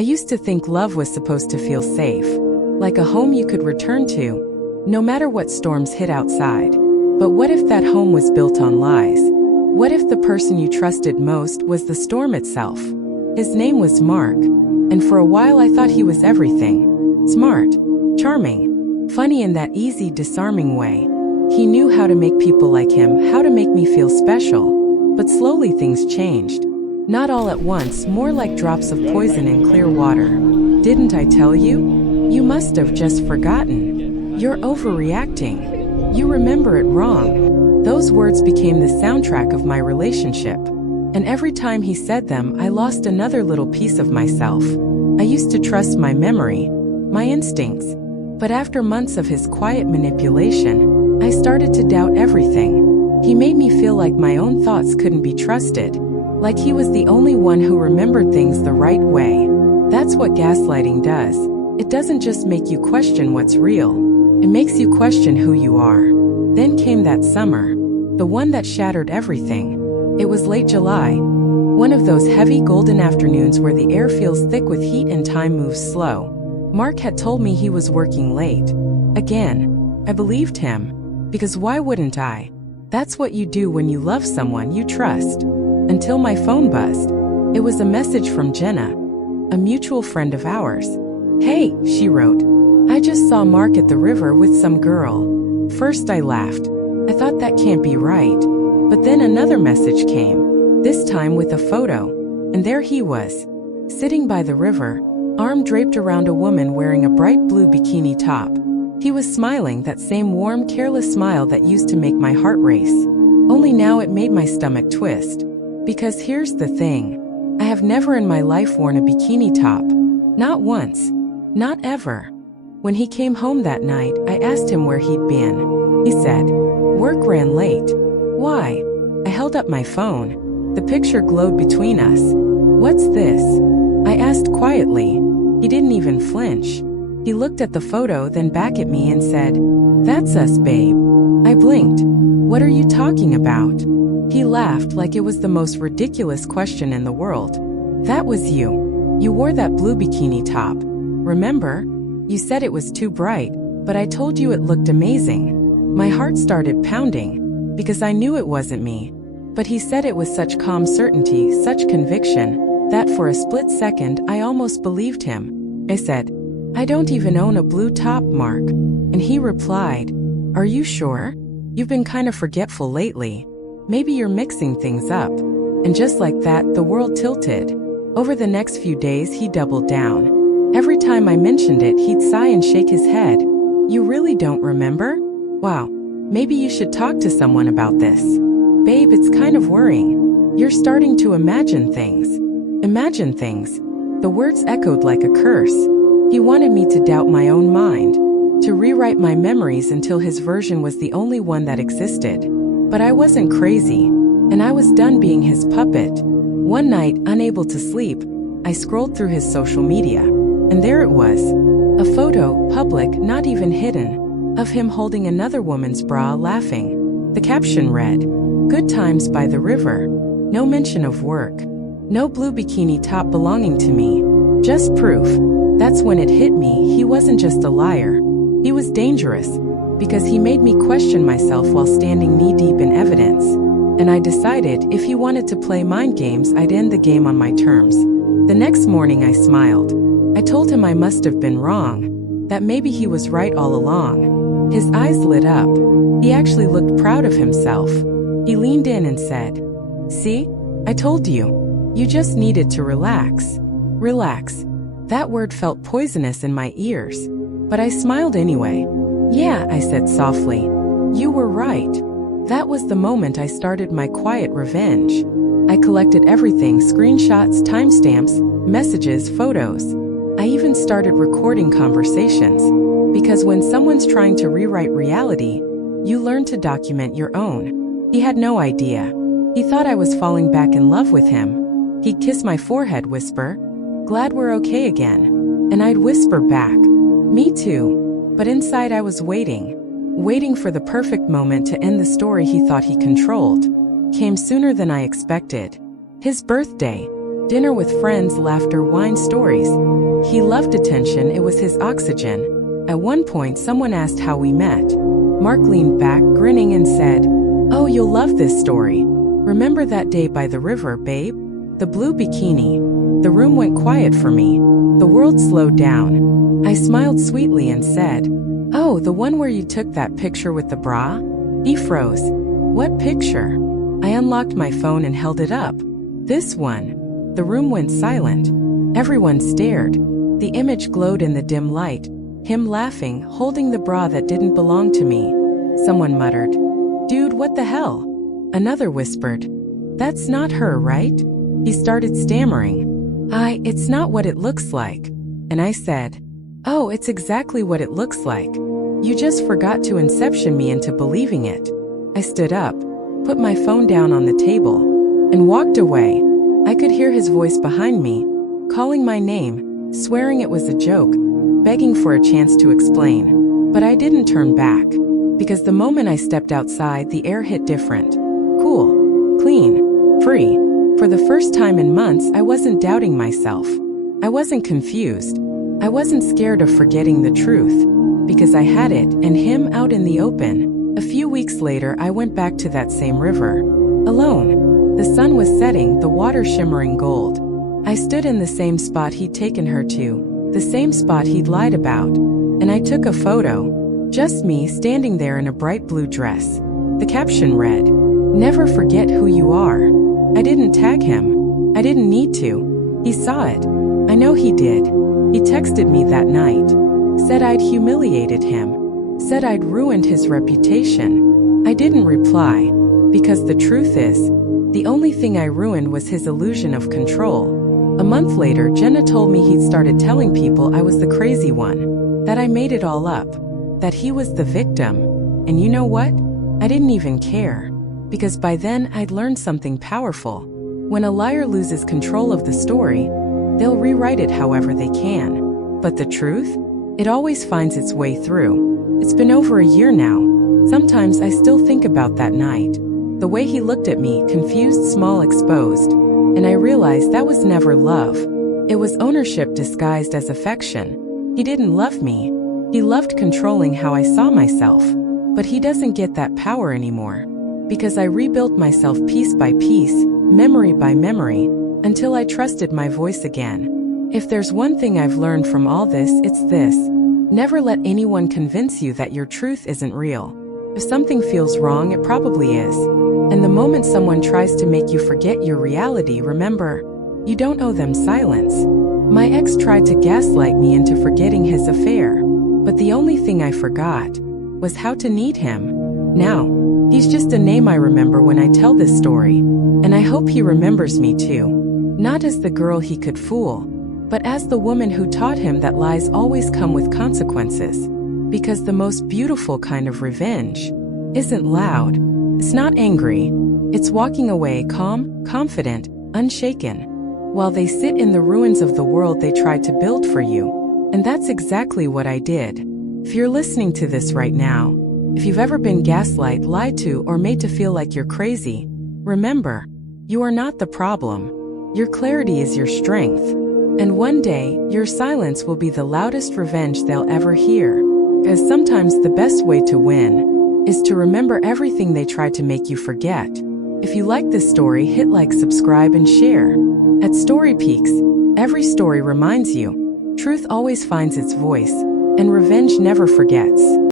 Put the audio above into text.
I used to think love was supposed to feel safe, like a home you could return to, no matter what storms hit outside. But what if that home was built on lies? What if the person you trusted most was the storm itself? His name was Mark, and for a while I thought he was everything. Smart, charming, funny in that easy, disarming way. He knew how to make people like him, how to make me feel special. But slowly things changed. Not all at once, more like drops of poison in clear water. Didn't I tell you? You must have just forgotten. You're overreacting. You remember it wrong. Those words became the soundtrack of my relationship. And every time he said them, I lost another little piece of myself. I used to trust my memory, my instincts. But after months of his quiet manipulation, I started to doubt everything. He made me feel like my own thoughts couldn't be trusted, like he was the only one who remembered things the right way. That's what gaslighting does. It doesn't just make you question what's real. It makes you question who you are. Then came that summer, the one that shattered everything. It was late July, one of those heavy golden afternoons where the air feels thick with heat and time moves slow. Mark had told me he was working late. Again, I believed him, because why wouldn't I? That's what you do when you love someone you trust. Until my phone buzzed. It was a message from Jenna, a mutual friend of ours. "Hey," she wrote, "I just saw Mark at the river with some girl." First I laughed. I thought that can't be right. But then another message came, this time with a photo. And there he was, sitting by the river, arm draped around a woman wearing a bright blue bikini top. He was smiling, that same warm, careless smile that used to make my heart race. Only now it made my stomach twist. Because here's the thing. I have never in my life worn a bikini top. Not once. Not ever. When he came home that night, I asked him where he'd been. He said, "Work ran late." Why? I held up my phone. The picture glowed between us. "What's this?" I asked quietly. He didn't even flinch. He looked at the photo, then back at me and said, "That's us, babe." I blinked. "What are you talking about?" He laughed like it was the most ridiculous question in the world. "That was you. You wore that blue bikini top. Remember? You said it was too bright, but I told you it looked amazing." My heart started pounding, because I knew it wasn't me. But he said it with such calm certainty, such conviction, that for a split second I almost believed him. I said, "I don't even own a blue top, Mark." And he replied, "Are you sure? You've been kind of forgetful lately. Maybe you're mixing things up." And just like that, the world tilted. Over the next few days, he doubled down. Every time I mentioned it, he'd sigh and shake his head. "You really don't remember? Wow, maybe you should talk to someone about this. Babe, it's kind of worrying. You're starting to imagine things." Imagine things. The words echoed like a curse. He wanted me to doubt my own mind, to rewrite my memories until his version was the only one that existed. But I wasn't crazy, and I was done being his puppet. One night, unable to sleep, I scrolled through his social media, and there it was. A photo, public, not even hidden, of him holding another woman's bra, laughing. The caption read, "Good times by the river." No mention of work. No blue bikini top belonging to me. Just proof. That's when it hit me, he wasn't just a liar. He was dangerous, because he made me question myself while standing knee-deep in evidence. And I decided if he wanted to play mind games, I'd end the game on my terms. The next morning I smiled. I told him I must have been wrong, that maybe he was right all along. His eyes lit up. He actually looked proud of himself. He leaned in and said, "See? I told you. You just needed to relax." Relax. That word felt poisonous in my ears. But I smiled anyway. "Yeah," I said softly. "You were right." That was the moment I started my quiet revenge. I collected everything, screenshots, timestamps, messages, photos. I even started recording conversations. Because when someone's trying to rewrite reality, you learn to document your own. He had no idea. He thought I was falling back in love with him. He'd kiss my forehead, whisper, "Glad we're okay again." And I'd whisper back, "Me too." But inside I was waiting for the perfect moment to end the story he thought he controlled. Came sooner than I expected. His birthday. Dinner with friends, laughter, wine, stories. He loved attention, it was his oxygen. At one point, someone asked how we met. Mark leaned back, grinning, and said, "Oh, you'll love this story. Remember that day by the river, babe? The blue bikini." The room went quiet for me. The world slowed down. I smiled sweetly and said, "Oh, the one where you took that picture with the bra?" He froze. "What picture?" I unlocked my phone and held it up. "This one." The room went silent. Everyone stared. The image glowed in the dim light. Him laughing, holding the bra that didn't belong to me. Someone muttered, "Dude, what the hell?" Another whispered, "That's not her, right?" He started stammering. It's not what it looks like." And I said, "Oh, it's exactly what it looks like. You just forgot to inception me into believing it." I stood up, put my phone down on the table, and walked away. I could hear his voice behind me, calling my name, swearing it was a joke, begging for a chance to explain. But I didn't turn back, because the moment I stepped outside, the air hit different. Cool, clean, free. For the first time in months, I wasn't doubting myself. I wasn't confused. I wasn't scared of forgetting the truth, because I had it and him out in the open. A few weeks later, I went back to that same river. Alone. The sun was setting, the water shimmering gold. I stood in the same spot he'd taken her to, the same spot he'd lied about, and I took a photo. Just me standing there in a bright blue dress. The caption read, "Never forget who you are." I didn't tag him. I didn't need to. He saw it. I know he did. He texted me that night. Said I'd humiliated him. Said I'd ruined his reputation. I didn't reply, because the truth is, the only thing I ruined was his illusion of control. A month later, Jenna told me he'd started telling people I was the crazy one, that I made it all up, that he was the victim. And you know what? I didn't even care, because by then I'd learned something powerful. When a liar loses control of the story, they'll rewrite it however they can. But the truth? It always finds its way through. It's been over a year now. Sometimes I still think about that night. The way he looked at me, confused, small, exposed. And I realized that was never love. It was ownership disguised as affection. He didn't love me. He loved controlling how I saw myself. But he doesn't get that power anymore. Because I rebuilt myself piece by piece, memory by memory, until I trusted my voice again. If there's one thing I've learned from all this, it's this. Never let anyone convince you that your truth isn't real. If something feels wrong, it probably is. And the moment someone tries to make you forget your reality, remember, you don't owe them silence. My ex tried to gaslight me into forgetting his affair. But the only thing I forgot was how to need him. Now, he's just a name I remember when I tell this story. And I hope he remembers me too. Not as the girl he could fool, but as the woman who taught him that lies always come with consequences. Because the most beautiful kind of revenge isn't loud. It's not angry. It's walking away calm, confident, unshaken, while they sit in the ruins of the world they tried to build for you. And that's exactly what I did. If you're listening to this right now, if you've ever been gaslight, lied to, or made to feel like you're crazy, remember, you are not the problem. Your clarity is your strength. And one day, your silence will be the loudest revenge they'll ever hear. Because sometimes the best way to win is to remember everything they tried to make you forget. If you like this story, hit like, subscribe, and share. At Story Peaks, every story reminds you, truth always finds its voice, and revenge never forgets.